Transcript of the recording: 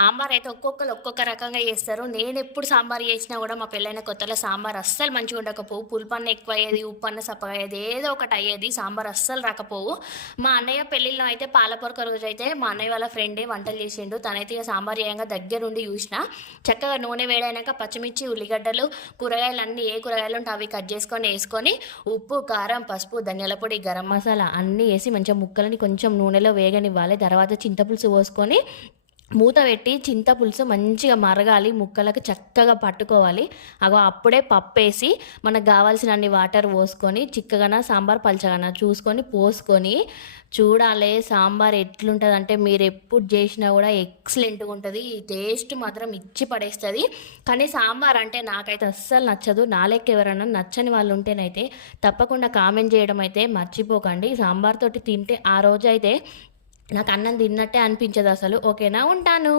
సాంబార్ అయితే ఒక్కొక్కళ్ళు ఒక్కొక్క రకంగా చేస్తారు. నేనెప్పుడు సాంబార్ చేసినా గూడా మా పెళ్ళైన కొత్తలో సాంబార్ అస్సలు మంచిగుండకపోవు. పులుపన్న ఎక్కువయ్యేది, ఉప్పన్న సప్పగయ్యేది. ఏదో ఒకటయ్యేది. సాంబార్ అస్సలు రాకపోవు. మా అన్నయ్య పెళ్ళిలో అయితే పాలపొరక రోజైతే మా అన్నయ్య వాళ్ళ ఫ్రెండే వంటలు చేసిండు. తనైతే ఇగ సాంబార్ చేయంగా దగ్గరుండి జూషిన. చక్కగా నూనె వేడైనాక పచ్చిమిర్చి, ఉల్లిగడ్డలు, కూరగాయలన్నీ ఏ కూరగాయలుంటే అవి కట్ చేసుకొని యేసుకొని, ఉప్పు, కారం, పసుపు, ధనియాల పొడి, గరం మసాలా అన్నీ యేసి మంచిగా ముక్కలని కొంచెం నూనెలో వేగనివ్వాలి. తర్వాత చింతపులుసు పోసుకొని మూత పెట్టి చింతపులుసు మంచిగా మరగాలి. ముక్కలకు చక్కగా పట్టుకోవాలి. అప్పుడే పప్పేసి మనకు కావాల్సినన్ని వాటర్ పోసుకొని చిక్కగాన సాంబార్ పలచగాన చూసుకొని పోసుకొని చూడాలి. సాంబార్ ఎట్లుంటుందంటే మీరు ఎప్పుడు చేసినా కూడా ఎక్సలెంట్గా ఉంటుంది. ఈ టేస్ట్ మాత్రం ఇచ్చి పడేస్తుంది. కానీ సాంబార్ అంటే నాకైతే అస్సలు నచ్చదు. నా లెక్క ఎవరైనా నచ్చని వాళ్ళు ఉంటేనైతే తప్పకుండా కామెంట్ చేయడం అయితే మర్చిపోకండి. సాంబార్ తోటి తింటే ఆ రోజైతే నాకు అన్నం తిన్నట్టే అనిపించదు అసలు. ఓకేనా? ఉంటాను.